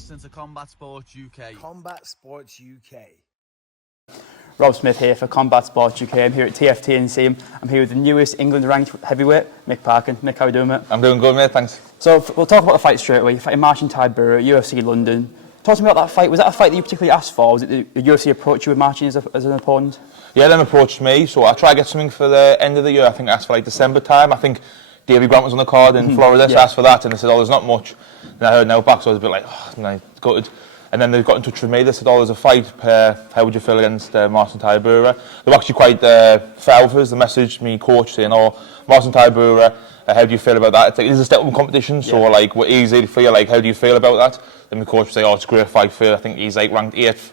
listening to Combat Sports UK. Combat Sports UK. Rob Smith here for Combat Sports UK. I'm here at TFT. I'm here with the newest England-ranked heavyweight, Mick Parkin. Mick, how are you doing, mate? I'm doing good, mate, thanks. So we'll talk about the fight straight away. You're fighting Martin Tybura, UFC London. Talk to me about that fight. Was that a fight that you particularly asked for? Was it the UFC approached you with Martin as an opponent? Yeah, them approached me, so I tried to get something for the end of the year. I think I asked for like December time. I think Davey Grant was on the card in Florida, so I asked for that, and they said, oh, there's not much. And I heard no back, so I was a bit like, oh, no, gutted. And then they got in touch with me. They said, oh, there's a fight. How would you feel against Martin Tybura? They were actually quite fair with us. They messaged me, coach, saying, oh, Martin Tybura, how do you feel about that? It's like, it is a step-up competition, so like, we're easy for you. Like, how do you feel about that? Then the coach would say, oh, it's a great fight for you. I think he's like ranked 8th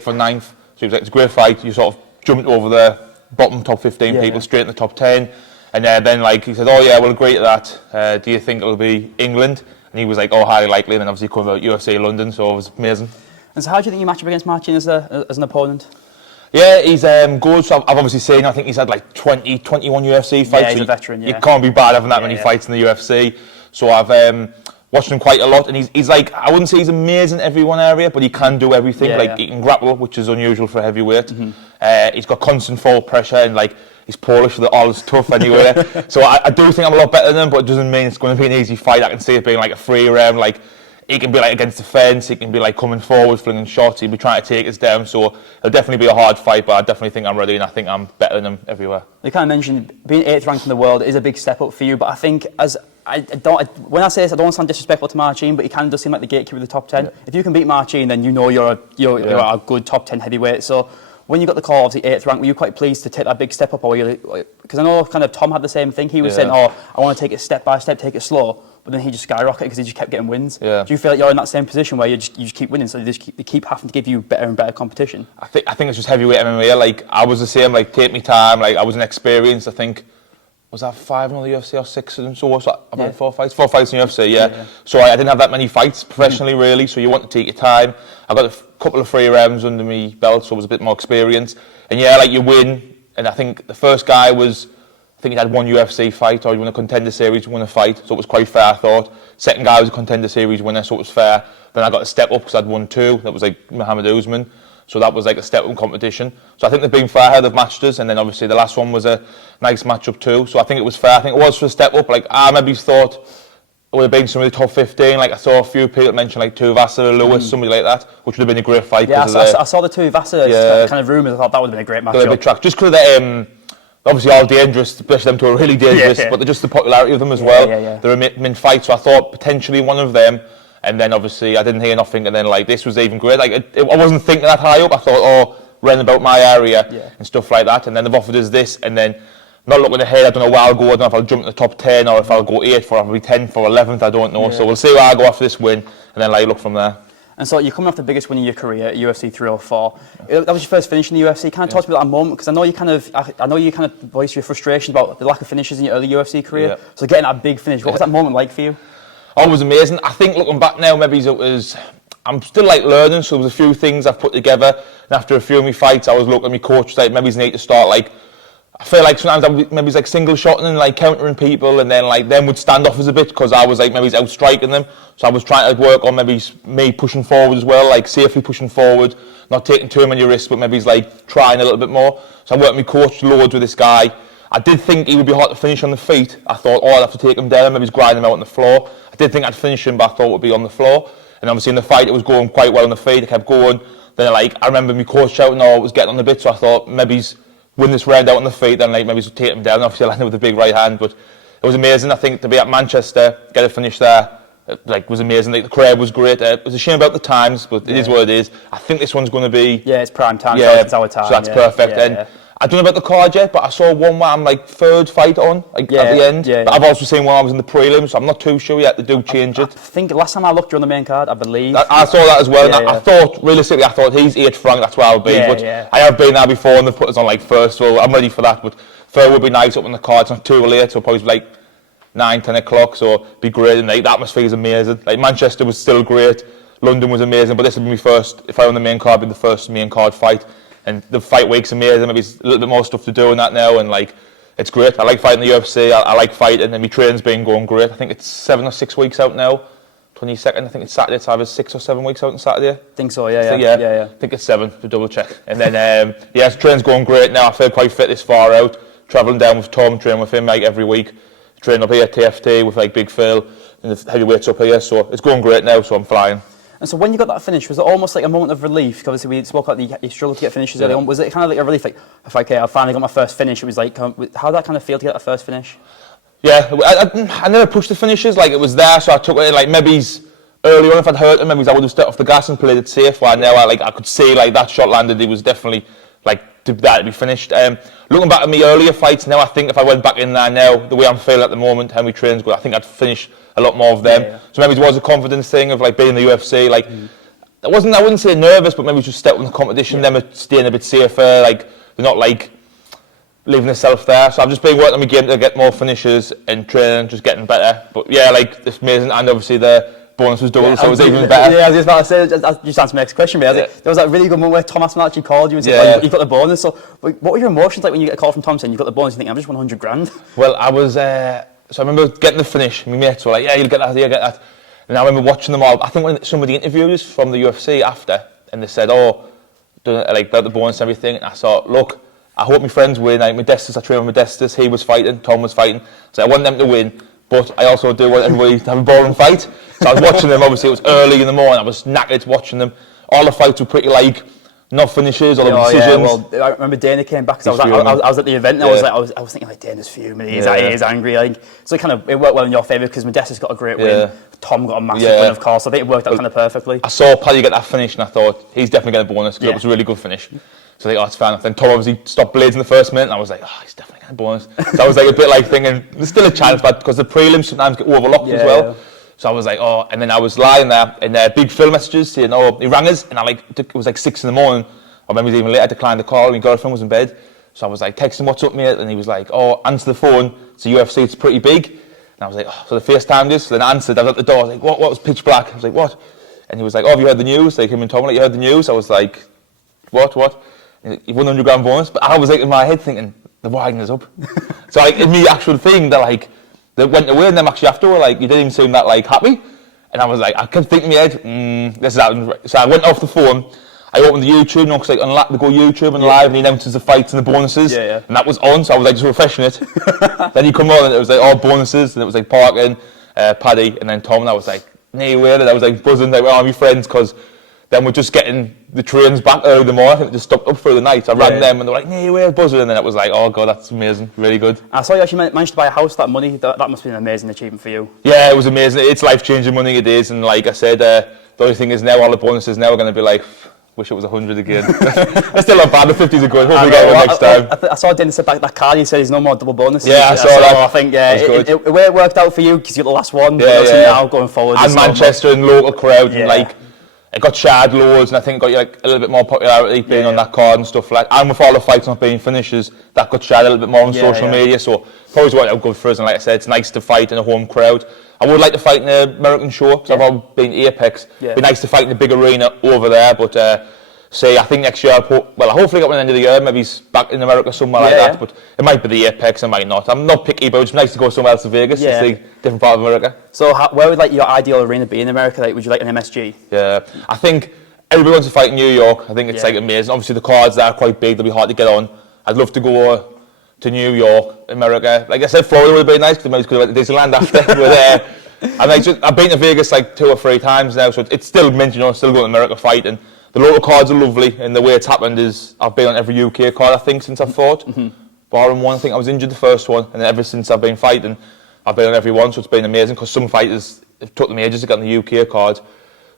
for 9th. So he was like, it's a great fight. You sort of jumped over the bottom top 15 people straight in the top 10. And then like, he said, oh, yeah, we'll agree to that. Do you think it'll be England? And he was like, oh, highly likely. And then obviously coming out UFC London, so it was amazing. And so how do you think you match up against Martin as an opponent? Yeah, he's good. So I've obviously seen, I think he's had like 20, 21 UFC fights. Yeah, he's a veteran, You can't be bad having that many fights in the UFC. So I've watched him quite a lot. And he's like, I wouldn't say he's amazing in every one area, but he can do everything. He can grapple, which is unusual for a heavyweight. He's got constant forward pressure and like, he's Polish, so all is tough anyway. So I do think I'm a lot better than him, but it doesn't mean it's going to be an easy fight. I can see it being like a free round. Like, he can be like against the fence, he can be like coming forward, flinging shots, he'll be trying to take us down. So it'll definitely be a hard fight, but I definitely think I'm ready and I think I'm better than him everywhere. You kind of mentioned being 8th ranked in the world is a big step up for you, but I think when I say this, I don't want to sound disrespectful to Marcin, but he kind of does seem like the gatekeeper of the top 10. Yeah. If you can beat Marcin, then you know you're a good top 10 heavyweight. So when you got the call, obviously 8th rank, were you quite pleased to take that big step up, or were you because I know kind of Tom had the same thing. He was saying, oh, I want to take it step by step, take it slow. But then he just skyrocketed because he just kept getting wins. Yeah. Do you feel like you're in that same position where you just keep winning, so they keep having to give you better and better competition? I think it's just heavyweight MMA. Like, I was the same. Like, take me time. Like, I was inexperienced. I think was that 5 in the UFC or 6 of them? So what's that? About 4 fights? 4 fights in the UFC. Yeah. So I didn't have that many fights professionally, really. So you want to take your time. I got a couple of free rounds under me belt, so it was a bit more experience. And yeah, like you win. And I think the first guy was, I think he had 1 UFC fight, or he won a contender series, won a fight, so it was quite fair, I thought. Second guy was a contender series winner, so it was fair. Then I got a step up because I'd won 2. That was like Muhammad Usman, so that was like a step up competition. So I think they've been fair how they've matched us, and then obviously the last one was a nice matchup too. So I think it was fair. I think it was for a step up. Like, I maybe thought it would have been some of the top 15. Like, I saw a few people mention like Tuvasa, Lewis, somebody like that, which would have been a great fight. Yeah, I saw the Tuvasa kind of rumours. I thought that would have been a great matchup. A big track, just because they're obviously all dangerous, especially them two are really dangerous, but they're just the popularity of them as well. They're a min fight, so I thought potentially one of them, and then obviously I didn't hear nothing, and then like this was even great. Like, I wasn't thinking that high up. I thought, oh, round about my area and stuff like that, and then they've offered us this, and then not looking ahead, I don't know where I'll go. I don't know if I'll jump in the top 10 or if I'll go 8th or I'll be 10th or 11th, I don't know. So we'll see where I go after this win, and then like look from there. And so you're coming off the biggest win in your career at UFC 304. That was your first finish in the UFC. Kind of talk to me about that moment, because I know you kind of voiced your frustrations about the lack of finishes in your early UFC career. So getting that big finish, what was that moment like for you? Oh, it was amazing. I think looking back now, maybe it was. I'm still like learning, so there was a few things I've put together. And after a few of my fights, I was looking at my coach like maybe need to start like. I feel like sometimes maybe it's like single shotting and like countering people, and then like them would stand off us a bit because I was like maybe out striking them. So I was trying to work on maybe me pushing forward as well, like safely pushing forward, not taking too many risks, but maybe he's like trying a little bit more. So I worked with my coach loads with this guy. I did think he would be hard to finish on the feet. I thought, oh, I'd have to take him down, maybe he's grinding him out on the floor. I did think I'd finish him, but I thought it would be on the floor. And obviously in the fight, it was going quite well on the feet. I kept going. Then like I remember my coach shouting, oh, it was getting on the bit. So I thought maybe he's win this round out on the feet, then like maybe take him down. Obviously I landed with a big right hand, but it was amazing. I think to be at Manchester, get a finish there, like was amazing. Like, the crowd was great. It was a shame about the times, but it is what it is. I think this one's going to be it's prime time. It's our time. So that's perfect. And I don't know about the card yet, but I saw one where I'm like 3rd fight on, like at the end. But I've also seen one I was in the prelims, so I'm not too sure yet. They do change it. I think last time I looked, you're on the main card, I believe. I saw that as well. And I thought, realistically, he's 8th rank, that's where I'll be. But I have been there before, and they've put us on like 1st, so I'm ready for that. But 3rd would be nice up on the card. It's not too late, so probably like 9, 10 o'clock, so it'd be great. And like, the atmosphere is amazing. Like, Manchester was still great, London was amazing, but this would be my first, if I were on the main card, it'd be the first main card fight. And the fight week's amazing. Maybe it's a little bit more stuff to do in that now, and like it's great. I like fighting the UFC. I like fighting, and my training's been going great. I think it's 7 or 6 weeks out now. 22nd, I think it's Saturday, so I have 6 or 7 weeks out on Saturday. I think so, yeah. I think it's 7, to double check. And then, training's going great now. I feel quite fit this far out. Travelling down with Tom, training with him like every week. Training up here at TFT with like Big Phil and the heavyweights up here. So it's going great now, so I'm flying. And so when you got that finish, was it almost like a moment of relief? Because obviously we spoke about you struggled to get finishes early on. Was it kind of like a relief? Like, okay, I finally got my first finish. It was like, how did that kind of feel to get that first finish? Yeah, I never pushed the finishes. Like, it was there, so I took it. Like, maybe early on, if I'd hurt him, maybe I would have stepped off the gas and played it safe. While now, I could see like that shot landed. He was definitely like to be finished. Looking back at me earlier fights now, I think if I went back in there now, the way I'm feeling at the moment, how my training's good, I think I'd finish a lot more of them. Yeah. So maybe it was a confidence thing of like being in the UFC. Like, I wouldn't say nervous, but maybe just step in the competition. Them staying a bit safer. Like, they're not like leaving themselves there. So I've just been working on my game to get more finishes and training, just getting better. But yeah, like, it's amazing. And obviously the bonus was double, so it was even better. Yeah, I was just about to say, just answer my next question, mate. There was that really good moment where Tom Aspinall actually called you and said, you've got the bonus. So what were your emotions like when you get a call from Tom saying you've got the bonus? You think, I've just won 100 grand? Well, I was, so I remember getting the finish. My mates were like, yeah, you'll get that, you'll get that. And I remember watching them all. I think when some of the interviews from the UFC after, and they said, like, about the bonus and everything, and I thought, look, I hope my friends win. Like, Modestus, I trained with Modestus, he was fighting, Tom was fighting, so I want them to win, but I also do want everybody to have a boring fight. So I was watching them, obviously it was early in the morning, I was knackered watching them. All the fights were pretty like, not finishes or decisions. Yeah, well, I remember Dana came back, because I was at the event, and I was thinking, like, Dana's fuming, he's angry, like, so it worked well in your favour, because Modestus got a great win, Tom got a massive win, of course, so I think it worked out kind of perfectly. I saw Paddy get that finish, and I thought, he's definitely getting a bonus, because it was a really good finish. So I think, it's fair enough. Then Tom obviously stopped blades in the first minute, and I was like, he's definitely getting a bonus. So I was like a bit like thinking, there's still a chance, but because the prelims sometimes get overlooked as well. Yeah. So I was like, and then I was lying there, and Big Phil messages saying, he rang us, and it was like 6 in the morning, or maybe even later, I declined the call, and my girlfriend was in bed. So I was like, texting, what's up, mate? And he was like, answer the phone, it's a UFC, it's pretty big. And I was like, so the FaceTimed us, so then I answered, I was at the door, I was like, what was pitch black? I was like, what? And he was like, have you heard the news? Like, him and Tom, like, you heard the news? I was like, what? You won 100 grand bonus, but I was like in my head thinking, they're winding us up. So like in the actual thing, they went away, and them actually after were like, you didn't even seem that like happy. And I was like, I kept thinking in my head, this is happening. So I went off the phone, I opened the YouTube, because like they go YouTube and live, and he announces the fights and the bonuses, and that was on, so I was like just refreshing it. Then you come on, and it was like all bonuses, and it was like Parkin, Paddy, and then Tom, and I was like, nay, where? And I was like buzzing, like, where are my friends? Because then we're just getting the trains back early in the morning. I think they just stopped up through the night. I rang them, and they were like, nee, we're buzzing. And then it was like, oh God, that's amazing, really good. I saw you actually managed to buy a house, that money, that must have been an amazing achievement for you. Yeah, it was amazing. It's life-changing money, it is. And like I said, the only thing is now, all the bonuses now are going to be like, wish it was 100 again. It's still not bad, the 50s are good. Hopefully get it next time. I saw Dennis sit back that card, he said there's no more double bonuses. Yeah, I saw that. I think, the way it worked out for you, because you got the last one, now going forward. And Manchester and local crowd, and like, it got shared loads, and I think it got you like a little bit more popularity being on that card and stuff like that. And with all the fights not being finishes, that got shared a little bit more on social media. So probably worked out good for us. And like I said, it's nice to fight in a home crowd. I would like to fight in the American show, because I've always been Apex. It'd be nice to fight in the big arena over there, but I think next year, hopefully get one at the end of the year, maybe he's back in America somewhere like that, but it might be the Apex, it might not. I'm not picky, but it's nice to go somewhere else to Vegas, to see a different part of America. So where would like your ideal arena be in America? Like, would you like an MSG? Yeah, I think everybody wants to fight in New York. I think it's like amazing. Obviously the cards there are quite big, they'll be hard to get on. I'd love to go to New York, America. Like I said, Florida would be nice, because maybe could have went to Disneyland after. We're there. And I've been to Vegas like 2 or 3 times now, so it's still mint, still going to America fighting. The local cards are lovely, and the way it's happened is I've been on every UK card, I think, since I fought. Barring one, I think I was injured the first one, and then ever since I've been fighting, I've been on every one, so it's been amazing, because some fighters, it took them ages to get on the UK card.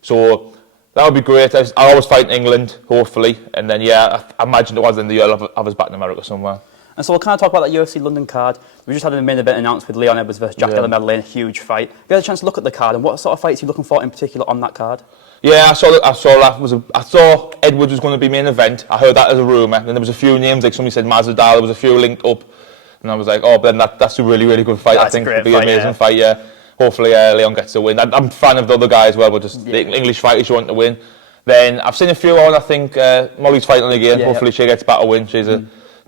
So that would be great. I always fight in England, hopefully, and then, I imagine it was in the year I was back in America somewhere. And so we'll kind of talk about that UFC London card. We just had a main event announced with Leon Edwards versus Jack Della Maddalena, huge fight. You had a chance to look at the card, and what sort of fights are you looking for in particular on that card? Yeah, I saw that. I saw Edwards was going to be main event. I heard that as a rumour. And there was a few names, like somebody said Masvidal, there was a few linked up. And I was like, but then that's a really, really good fight. I think it'll be an amazing fight, Hopefully Leon gets the win. I'm a fan of the other guy as well, but just the English fighters you want to win. Then I've seen a few on, I think Molly's fighting again. Hopefully she gets back a win. She's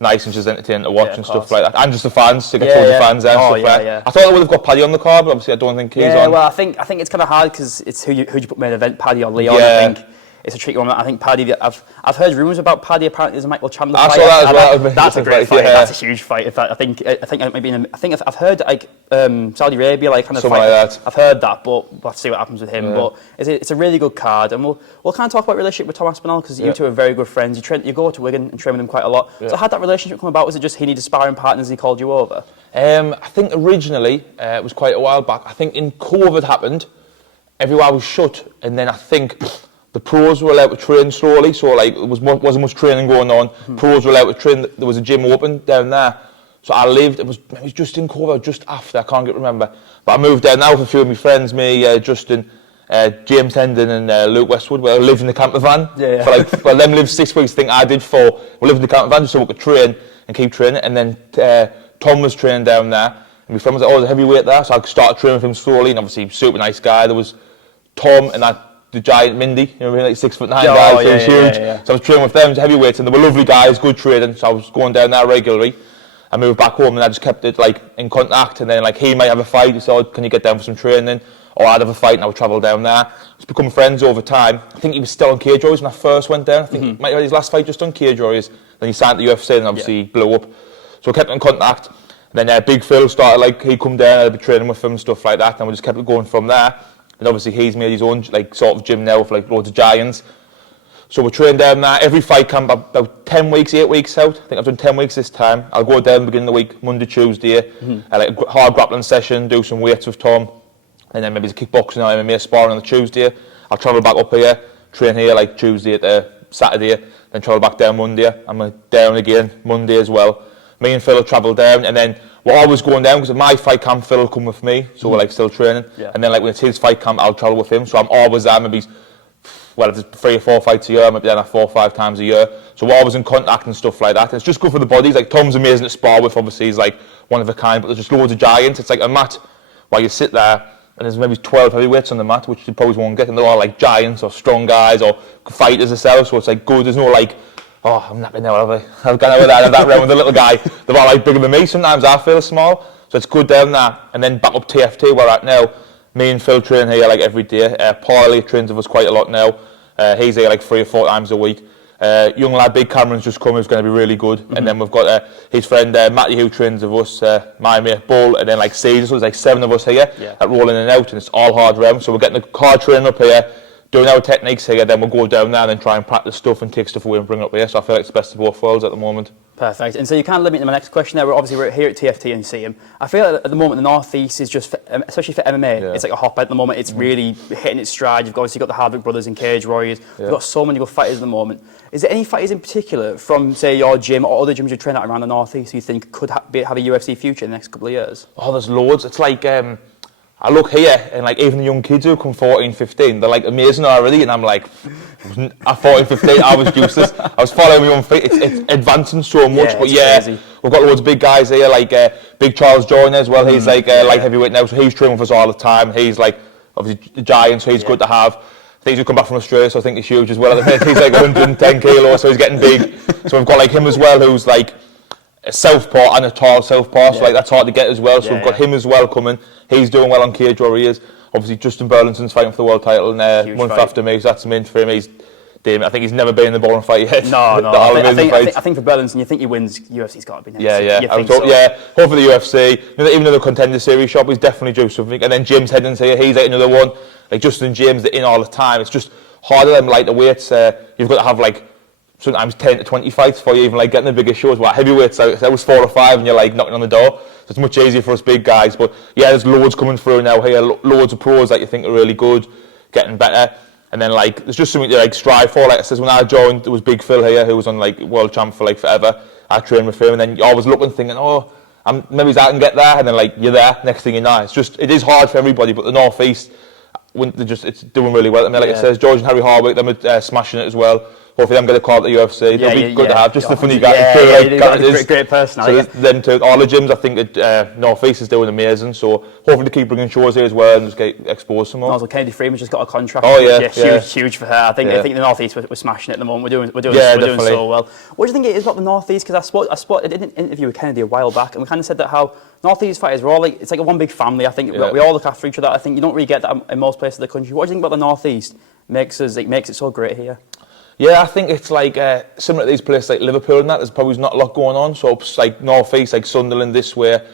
nice and just entertaining to watch Yeah, and of stuff course. like that. And just the fans, to get Yeah, towards yeah. the fans there and Oh, stuff yeah, like that. yeah. I thought they would have got Paddy on the card, but obviously I don't think he's Yeah, on. well, I think it's kind of hard because it's who you put main event, Paddy or Leon. Yeah. I think it's a tricky one. I think Paddy. I've heard rumours about Paddy. Apparently, there's a Michael Chandler I fight. saw that as well. That's a great fight, fight. yeah. That's a huge fight. In fact, I think it might be. I think I've heard like Saudi Arabia like kind of Something fight. like that. I've heard that, but we'll have to see what happens with him. But it's a really good card, and we'll kind of talk about relationship with Tom Aspinall because you two are very good friends. You go to Wigan and train with him quite a lot. So how did that relationship come about? Was it just he needed sparring partners and he called you over? I think originally, it was quite a while back, I think in COVID happened, everywhere was shut, and then I think the pros were allowed to train slowly, so like it wasn't much training going on. Pros were allowed to train, there was a gym open down there. So I lived, it was just in COVID, just after, I can't remember. But I moved down now with a few of my friends, me, Justin, James Hendon and Luke Westwood. We lived in the camper van. Yeah. For like, well, them lived 6 weeks, I think I did 4. We lived in the camper van just so we could train and keep training. And then Tom was training down there. And my friend was like, oh, there's a heavyweight there. So I started training with him slowly, and obviously super nice guy. There was Tom and the giant Mindy, you know, like 6'9" guy, he was huge. Yeah. So I was training with them, heavyweights, and they were lovely guys, good training. So I was going down there regularly. I moved back home and I just kept it like in contact, and then like he might have a fight, he said, oh, can you get down for some training? Or I'd have a fight and I would travel down there. Just become friends over time. I think he was still on cage warriors when I first went down. I think he might have had his last fight just on cage warriors. Then he signed the UFC and obviously he blew up. So I kept in contact. And then Big Phil started, like, he come down, I'd be training with him and stuff like that, and we just kept it going from there. And obviously he's made his own like sort of gym now with like loads of giants. So we train down there. Every fight camp about 10 weeks, 8 weeks out. I think I've done 10 weeks this time. I'll go down beginning of the week, Monday, Tuesday, like a hard grappling session, do some weights with Tom, and then maybe a kickboxing or MMA sparring on the Tuesday. I'll travel back up here, train here like Tuesday to Saturday, then travel back down Monday. I'm down again Monday as well. Me and Phil will travel down, and then we're always going down because my fight camp, Phil will come with me, so we're like still training. And then like when it's his fight camp, I'll travel with him, so I'm always there. Maybe, well, if there's 3 or 4 fights a year, I might be there 4 or 5 times a year. So we're always in contact and stuff like that. And it's just good for the bodies. Like Tom's amazing to spar with, obviously he's like one of a kind, but there's just loads of giants. It's like a mat where you sit there and there's maybe 12 heavyweights on the mat, which you probably won't get, and they're all like giants or strong guys or fighters themselves, so it's like good. There's no like, oh, I'm knackered now, I've gone over there and that round with the little guy. They're all like bigger than me. Sometimes I feel small, so it's good down there. And then back up TFT where we're at now. Me and Phil train here like every day. Paulie trains with us quite a lot now. He's here like 3 or 4 times a week. Young lad, Big Cameron's just come, who's going to be really good. And then we've got his friend Matty, who trains with us, my mate Bull, and then like Caesar. So there's like 7 of us here at rolling in and out, and it's all hard round. So we're getting the hard training up here, doing our techniques here, then we'll go down there and then try and practice stuff and take stuff away and bring it up here. So I feel like it's the best of both worlds at the moment. Perfect. And so you kind of led me to my next question there. We're here at TFT and see him. I feel like at the moment the North East is just, especially for MMA, it's like a hotbed at the moment. It's really hitting its stride. You've obviously got the Hardwick brothers and Cage Warriors. We've got so many good fighters at the moment. Is there any fighters in particular from, say, your gym or other gyms you train at around the North East who you think could have a UFC future in the next couple of years? Oh, there's loads. It's like, I look here and like even the young kids who come 14, 15, they're like amazing already, and I'm like, at 14, 15, I was useless. I was following my own feet. It's advancing so much, but crazy. We've got loads of big guys here, like Big Charles Joyner as well. He's like light heavyweight now, so he's training with us all the time. He's like obviously the giant, so he's good to have. I think he's come back from Australia, so I think he's huge as well. At the minute, he's like 110 kilos, so he's getting big. So we've got like him as well, who's like a southpaw and a tall southpaw, so like that's hard to get as well. So we've got him as well coming. He's doing well on Cage Warriors. Obviously, Justin Burlington's fighting for the world title in a month after me, so that's mint for him. I think he's never been in the boring fight yet. No. I think for Burlington, you think he wins, UFC's got to be next. Yeah. Hopefully the UFC. Even though the Contender Series shop is definitely due something. And then James Heddon's here. He's like another one. Like Justin James, they're in all the time. It's just harder than like the weights. You've got to have like sometimes 10 to 20 fights before you even like getting the bigger shows. Well, heavyweights, that was 4 or 5 and you're like knocking on the door. So it's much easier for us big guys. But yeah, there's loads coming through now here. Loads of pros that you think are really good, getting better. And then like there's just something to like strive for. Like I says, when I joined, there was Big Phil here who was on like world champ for like forever. I trained with him, and then you're always looking, thinking, oh, maybe I can get there. And then like you're there. Next thing you know, it is hard for everybody. But the North East, it's doing really well. I mean, like it says, George and Harry Hardwick, they're smashing it as well. hopefully them get a call at the UFC. They'll be good to have. Just the funny guy. Great personality. So them to all the gyms, I think North East is doing amazing. So hopefully they keep bringing shows here as well and just get exposed some more. Also, Kennedy Freeman just got a contract. Oh yeah, huge for her. I think the North East we're smashing it at the moment. We're doing so well. What do you think it is about the North East? Because I did an interview with Kennedy a while back, and we kind of said that how North East fighters were all like, it's like a one big family. I think we all look after each other. I think you don't really get that in most places of the country. What do you think about the North East makes it so great here? Yeah, I think it's like similar to these places like Liverpool and that. There's probably not a lot going on. So it's like North East, like Sunderland, this way.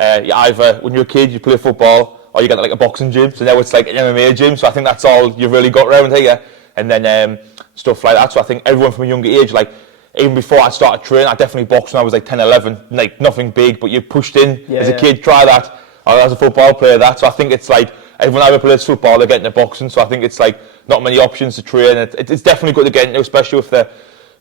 You either when you're a kid you play football, or you get like a boxing gym. So now it's like an MMA gym. So I think that's all you've really got around here. And then stuff like that. So I think everyone from a younger age, like even before I started training, I definitely boxed when I was like 10, 11. Like nothing big, but you pushed in as a kid. Try that. Or as a football player, that. So I think it's like everyone ever plays football, they're getting into boxing. So I think it's like not many options to train. It's definitely good to get into, especially with the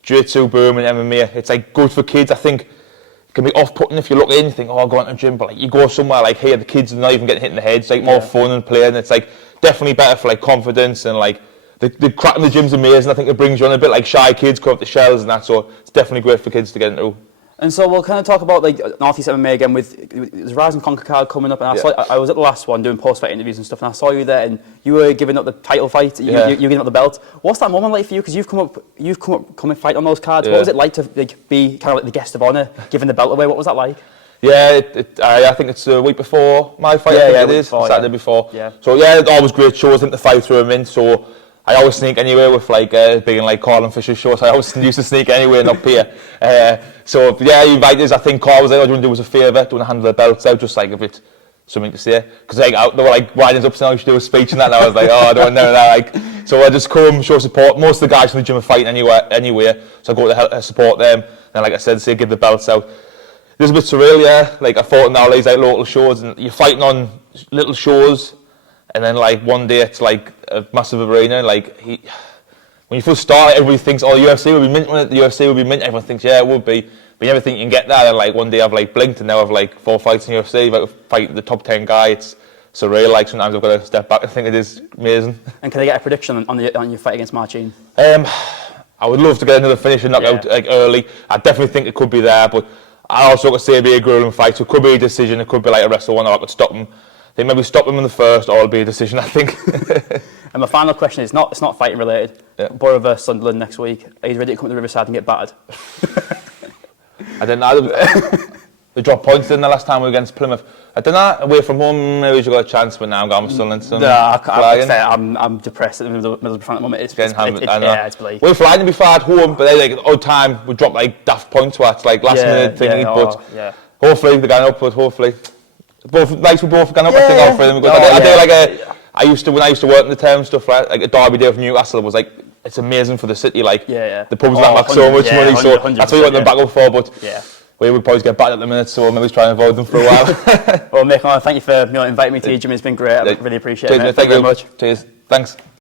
jiu-jitsu boom and MMA. It's like good for kids. I think it can be off-putting if you look in and think, oh, I'll go into a gym. But like you go somewhere like here, the kids are not even getting hit in the head. It's like more fun and playing. It's like definitely better for like confidence and like the crap in the gym's amazing. I think it brings you on a bit like shy kids come up the shells and that. So it's definitely great for kids to get into. And so we'll kind of talk about like North East MMA again with the Rise and Conquer card coming up, and I was at the last one doing post-fight interviews and stuff, and I saw you there, and you were giving up the title fight, you were giving up the belt. What's that moment like for you? Because you've come and fight on those cards. What was it like to be kind of like the guest of honour, giving the belt away? What was that like? Yeah, I think it's the week before my fight. I think it is Saturday before. Yeah. So yeah, it's always great shows. I think the fight through them in. So I always sneak anywhere with like being like Carl and Fisher's shows. I always used to sneak anywhere and up here. So yeah, you invite us. I think Carl was like, "I do want to do us a favour, do want to hand the belts out, just like a bit something to say." Because like they were like winding us up saying I should do a speech and that. And I was like, "Oh, I don't know that." Like, so I just come show support. Most of the guys from the gym are fighting anyway. So I go to help support them. And like I said, say give the belts out. It was a bit surreal, yeah. Like I fought in all these like local shows, and you're fighting on little shows, and then like one day it's like a massive arena. Like when you first start, everybody thinks, "Oh, the UFC will be mint." When the UFC will be mint, everyone thinks, "Yeah, it would be." But you never think you can get that. And like one day I've like blinked, and now I've like 4 fights in UFC. Like fight the top 10 guy. It's surreal. Like sometimes I've got to step back and think it is amazing. And can I get a prediction on your fight against Marcin? I would love to get another finish and knock out like early. I definitely think it could be there, but I also got to say it'd be a grueling fight, so it could be a decision, it could be like a wrestle one, or I could stop him. I think maybe stop him in the first, or it'll be a decision, I think. And my final question is it's not fighting related. Borough versus Sunderland next week. Are you ready to come to the Riverside and get battered? I don't know. They dropped points in the last time we were against Plymouth. I don't know, away from home, maybe you got a chance, but now I'm going with Sunderland. I'm depressed at the middle of the front at the moment. It's bleak. We're flying to be far at home, but then like at odd time we drop like daft points where it's like last minute thingy. Hopefully they're going up, but hopefully both nice we both going up. I think all three of them. I do like I used to work in the town stuff like a Derby Day of Newcastle was like it's amazing for the city. Like the pubs make so much money, so that's what you want them back up for. But we would probably get back at the minute, so maybe try and avoid them for a while. Well, Mick, thank you for inviting me to your gym. It's been great. I really appreciate it. Thank you very much. Cheers. Thanks.